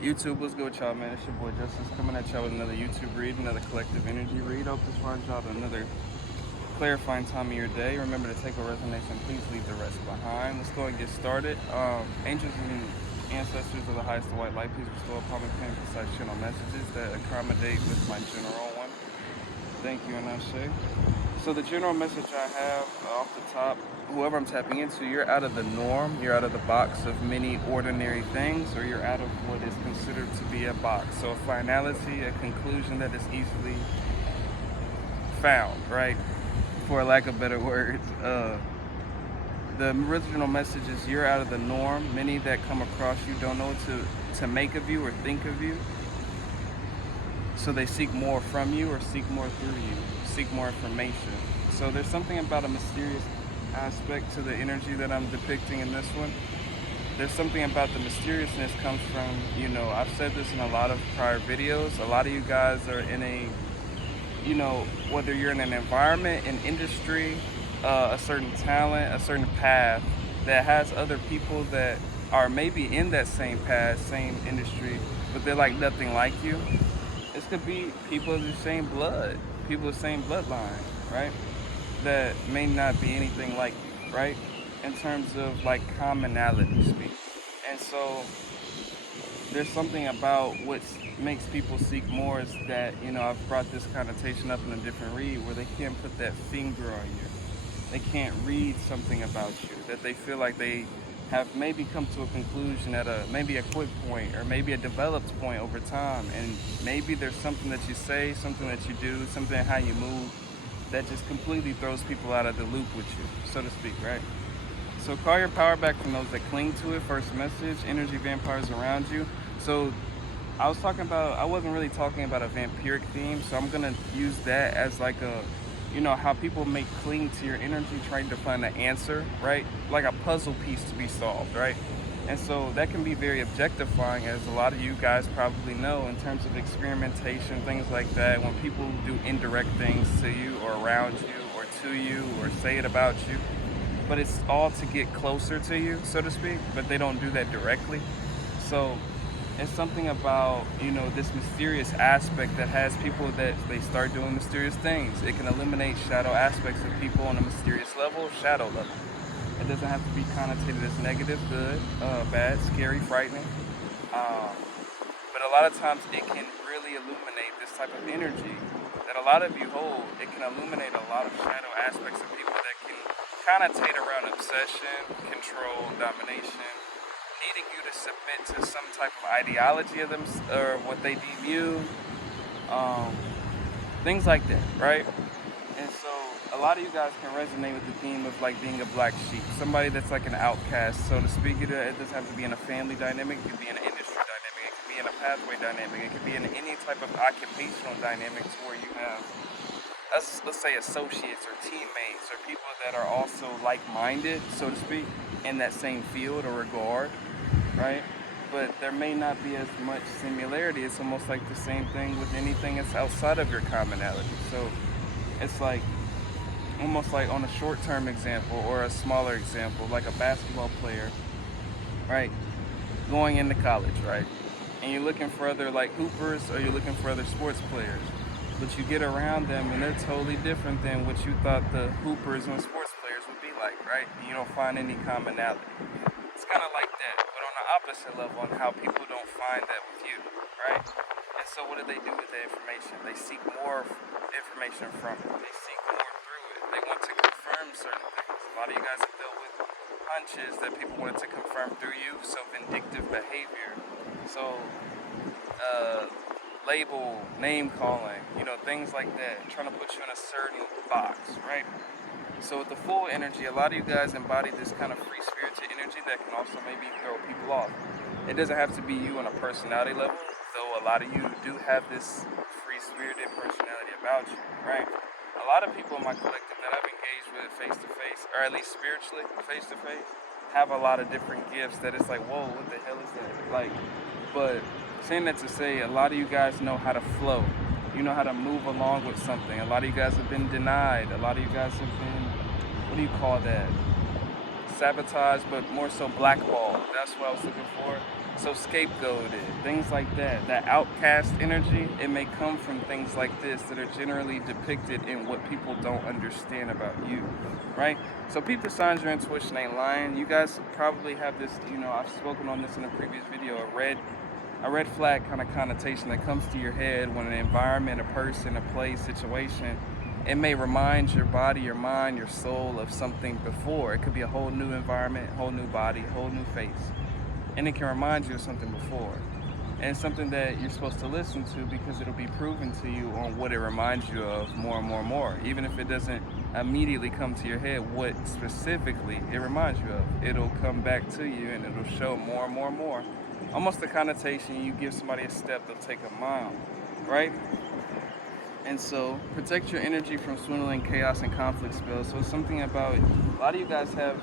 YouTube, what's good with y'all, man? It's your boy Justice coming at y'all with another YouTube read, another collective energy read. Hope this finds y'all at another clarifying time of your day. Remember to take what resonates and please leave the rest behind. Let's go and get started. Angels and ancestors of the highest white light, please bestow upon me plain concise channel messages that accommodate with my general one. Thank you, and Ashe. So the general message I have off the top, whoever I'm tapping into, you're out of the norm, you're out of the box of many ordinary things, or you're out of what is considered to be a box. So a finality, a conclusion that is easily found, right? For lack of better words. The original message is you're out of the norm. Many that come across you don't know what to make of you or think of you. So they seek more from you or seek more through you, seek more information. So there's something about a mysterious aspect to the energy that I'm depicting in this one. There's something about the mysteriousness comes from, I've said this in a lot of prior videos. A lot of you guys are in a, whether you're in an environment, an industry, a certain talent, a certain path that has other people that are maybe in that same path, same industry, but they're like nothing like you. This could be people of the same blood, people of the same bloodline, right? That may not be anything like you, right? In terms of like commonality speak. And so there's something about what makes people seek more is that, I've brought this connotation up in a different read where they can't put that finger on you. They can't read something about you, that they feel like they have maybe come to a conclusion at maybe a quick point or maybe a developed point over time, and maybe there's something that you say, something that you do, something how you move that just completely throws people out of the loop with you, so to speak, right? So call your power back from those that cling to it. First message, energy vampires around you. So I wasn't really talking about a vampiric theme, so I'm gonna use that as like how people may cling to your energy trying to find an answer, right? Like a puzzle piece to be solved, right? And so that can be very objectifying, as a lot of you guys probably know, in terms of experimentation, things like that. When people do indirect things to you or around you or to you or say it about you, but it's all to get closer to you, so to speak, but they don't do that directly. So it's something about, this mysterious aspect that has people that they start doing mysterious things. It can eliminate shadow aspects of people on a mysterious level, shadow level. It doesn't have to be connotated as negative, good, bad, scary, frightening. But a lot of times it can really illuminate this type of energy that a lot of you hold. It can illuminate a lot of shadow aspects of people that can connotate around obsession, control, domination, needing you to submit to some type of ideology of them or what they deem you, things like that, right? And so a lot of you guys can resonate with the theme of like being a black sheep, somebody that's like an outcast, so to speak. It doesn't have to be in a family dynamic, it could be in an industry dynamic, it could be in a pathway dynamic, it could be in any type of occupational dynamics where you have, let's say, associates or teammates or people that are also like-minded, so to speak, in that same field or regard, right? But there may not be as much similarity. It's almost like the same thing with anything that's outside of your commonality. So it's like almost like on a short-term example or a smaller example, like a basketball player, right? Going into college, right? And you're looking for other like hoopers or you're looking for other sports players. But you get around them and they're totally different than what you thought the hoopers and sports players would be like, right? You don't find any commonality. It's kind of like that, but on the opposite level on how people don't find that with you, right? And so what do they do with the information? They seek more information from it. They seek more through it. They want to confirm certain things. A lot of you guys have dealt with hunches that people wanted to confirm through you, so vindictive behavior. So, label, name calling, things like that, trying to put you in a certain box, right? So with the full energy, a lot of you guys embody this kind of free-spirited energy that can also maybe throw people off. It doesn't have to be you on a personality level, though a lot of you do have this free-spirited personality about you, right? A lot of people in my collective that I've engaged with face-to-face, or at least spiritually face-to-face, have a lot of different gifts that it's like, whoa, what the hell is that? Like, but saying that to say, a lot of you guys know how to flow. You know how to move along with something. A lot of you guys have been denied. A lot of you guys have been, what do you call that? sabotaged, but more so blackballed. That's what I was looking for. So scapegoated, things like that. That outcast energy, it may come from things like this that are generally depicted in what people don't understand about you, right? So peep the signs, your intuition ain't lying. You guys probably have this, I've spoken on this in a previous video, a red flag kind of connotation that comes to your head when an environment, a person, a place, situation, it may remind your body, your mind, your soul of something before. It could be a whole new environment, whole new body, whole new face. And it can remind you of something before. And it's something that you're supposed to listen to because it'll be proven to you on what it reminds you of more and more and more. Even if it doesn't immediately come to your head what specifically it reminds you of. It'll come back to you and it'll show more and more and more. Almost the connotation you give somebody a step, they'll take a mile, right? And so protect your energy from swindling, chaos, and conflict spells. So it's something about, a lot of you guys have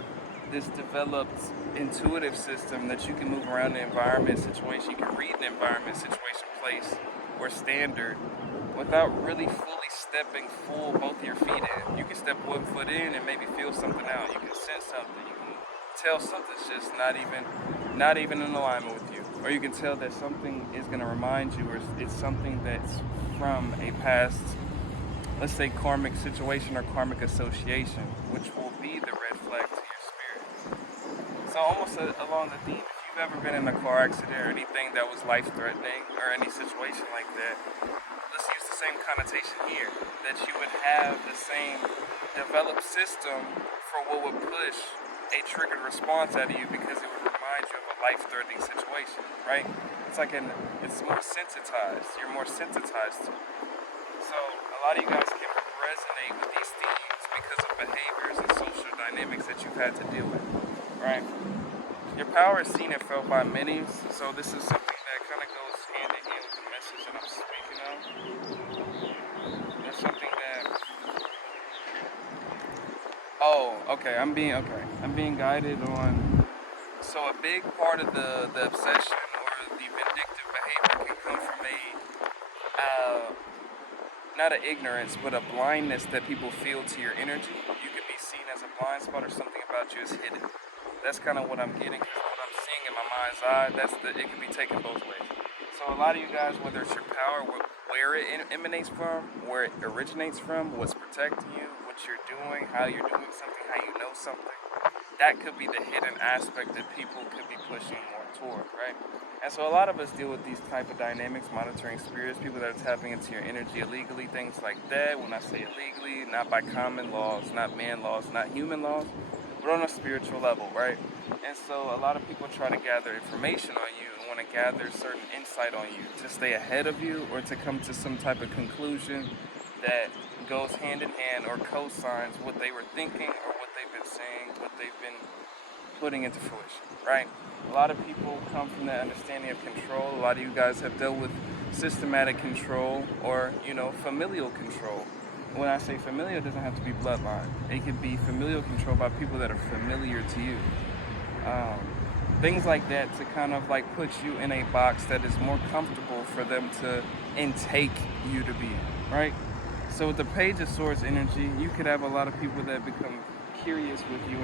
this developed intuitive system that you can move around the environment, situation, you can read the environment, situation, place, or standard without really fully stepping full both of your feet in. You can step one foot in and maybe feel something out. You can sense something. You can tell something's just not even in alignment with you. Or you can tell that something is going to remind you, or it's something that's from a past, let's say, karmic situation or karmic association, which will be the red flag to your spirit. So almost along the theme, if you've ever been in a car accident or anything that was life-threatening or any situation like that, let's use the same connotation here, that you would have the same developed system for what would push a triggered response out of you because it would remind you of a life-threatening situation, right? It's like it's more sensitized. You're more sensitized to it. So a lot of you guys can resonate with these themes because of behaviors and social dynamics that you've had to deal with, right? Your power is seen and felt by many, so this is something that kind of goes hand in hand with the message that I'm speaking of. There's something that, I'm being guided on. So a big part of the obsession or the vindictive behavior can come from not an ignorance, but a blindness that people feel to your energy. You could be seen as a blind spot or something about you is hidden. That's kind of what I'm getting, what I'm seeing in my mind's eye. It can be taken both ways. So a lot of you guys, whether it's your power, where it emanates from, where it originates from, what's protecting you, what you're doing, how you're doing something, how you know something, that could be the hidden aspect that people could be pushing more toward, right? And so a lot of us deal with these type of dynamics, monitoring spirits, people that are tapping into your energy illegally, things like that. When I say illegally, not by common laws, not man laws, not human laws, but on a spiritual level, right? And so a lot of people try to gather information on you and want to gather certain insight on you to stay ahead of you or to come to some type of conclusion that goes hand in hand or co-signs what they were thinking or what they've been saying, what they've been putting into fruition, right? A lot of people come from that understanding of control. A lot of you guys have dealt with systematic control or, familial control. When I say familial, it doesn't have to be bloodline. It can be familial control by people that are familiar to you. Things like that to kind of like put you in a box that is more comfortable for them to intake you to be in, right? So with the Page of Swords energy, you could have a lot of people that become curious with you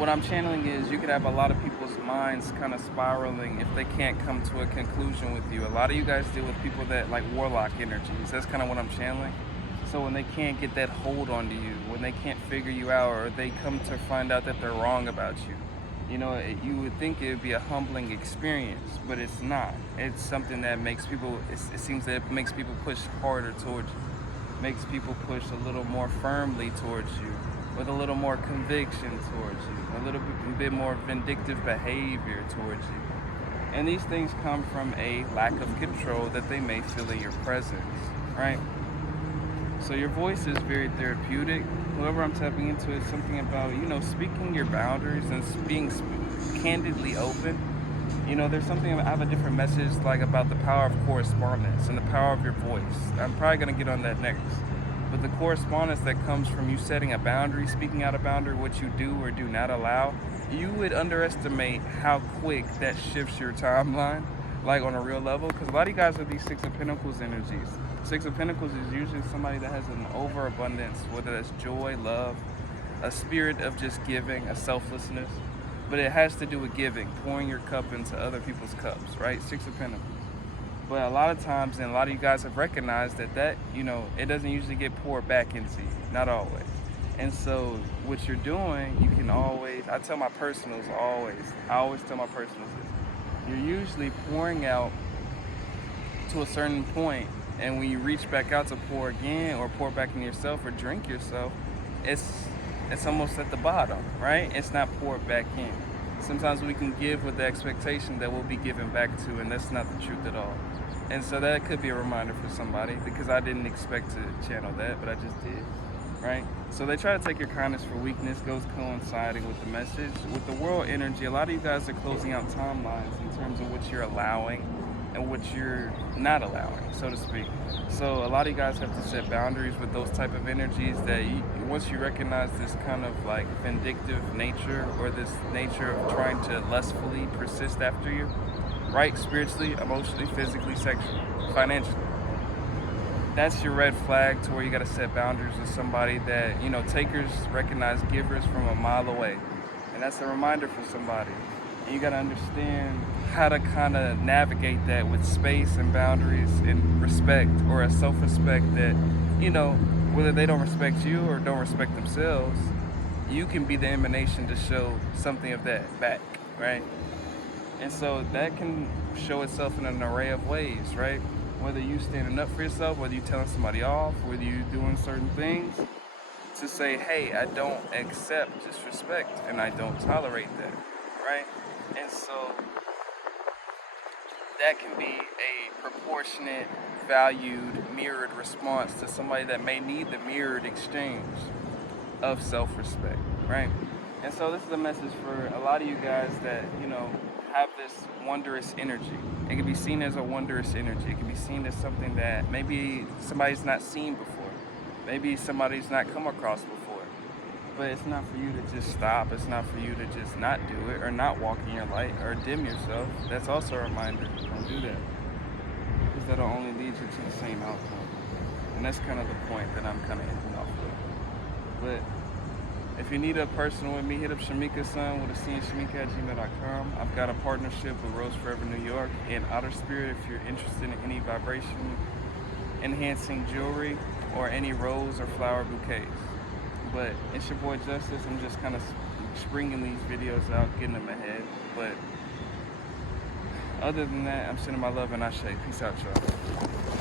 what I'm channeling is you could have a lot of people's minds kind of spiraling if they can't come to a conclusion with you. A lot of you guys deal with people that like warlock energies. That's kind of what I'm channeling. So when they can't get that hold onto you, when they can't figure you out, or they come to find out that they're wrong about you, you would think it would be a humbling experience, but it's not. It's something that makes people, it seems that it makes people push harder towards you, makes people push a little more firmly towards you, with a little more conviction towards you, a little bit more vindictive behavior towards you. And these things come from a lack of control that they may feel in your presence, right? So your voice is very therapeutic. Whoever I'm tapping into is something about, speaking your boundaries and being candidly open. There's something, I have a different message like about the power of correspondence and the power of your voice. I'm probably going to get on that next. But the correspondence that comes from you setting a boundary, speaking out a boundary, what you do or do not allow, you would underestimate how quick that shifts your timeline, like on a real level. Because a lot of you guys are these Six of Pentacles energies. Six of Pentacles is usually somebody that has an overabundance, whether that's joy, love, a spirit of just giving, a selflessness. But it has to do with giving, pouring your cup into other people's cups, right? Six of Pentacles. But a lot of times, and a lot of you guys have recognized that, it doesn't usually get poured back into you, not always. And so what you're doing, you can always, I always tell my personals this, you're usually pouring out to a certain point, and when you reach back out to pour again, or pour back into yourself, or drink yourself, it's almost at the bottom, right? It's not poured back in. Sometimes we can give with the expectation that we'll be given back to, and that's not the truth at all. And so that could be a reminder for somebody, because I didn't expect to channel that, but I just did, right? So they try to take your kindness for weakness, goes coinciding with the message. With the world energy, a lot of you guys are closing out timelines in terms of what you're allowing and what you're not allowing, so to speak. So a lot of you guys have to set boundaries with those type of energies that once you recognize this kind of like vindictive nature, or this nature of trying to lustfully persist after you, right? Spiritually, emotionally, physically, sexually, financially. That's your red flag to where you got to set boundaries with somebody that, takers recognize givers from a mile away. And that's a reminder for somebody. And you got to understand how to kind of navigate that with space and boundaries and respect, or a self-respect that, whether they don't respect you or don't respect themselves, you can be the emanation to show something of that back, right? And so that can show itself in an array of ways, right? Whether you standing up for yourself, whether you telling somebody off, whether you doing certain things to say, hey, I don't accept disrespect and I don't tolerate that, right? And so that can be a proportionate, valued, mirrored response to somebody that may need the mirrored exchange of self-respect, right? And so this is a message for a lot of you guys that, have this wondrous energy. It can be seen as a wondrous energy. It can be seen as something that maybe somebody's not seen before. Maybe somebody's not come across before. But it's not for you to just stop. It's not for you to just not do it, or not walk in your light, or dim yourself. That's also a reminder. Don't do that. Because that'll only lead you to the same outcome. And that's kind of the point that I'm kind of ending off with. But if you need a personal with me, hit up Shamika-san with a C and Shamika@gmail.com. I've got a partnership with Rose Forever New York and Outer Spirit if you're interested in any vibration enhancing jewelry or any rose or flower bouquets. But it's your boy Justice. I'm just kind of springing these videos out, getting them ahead. But other than that, I'm sending my love and Ashe. Peace out, y'all.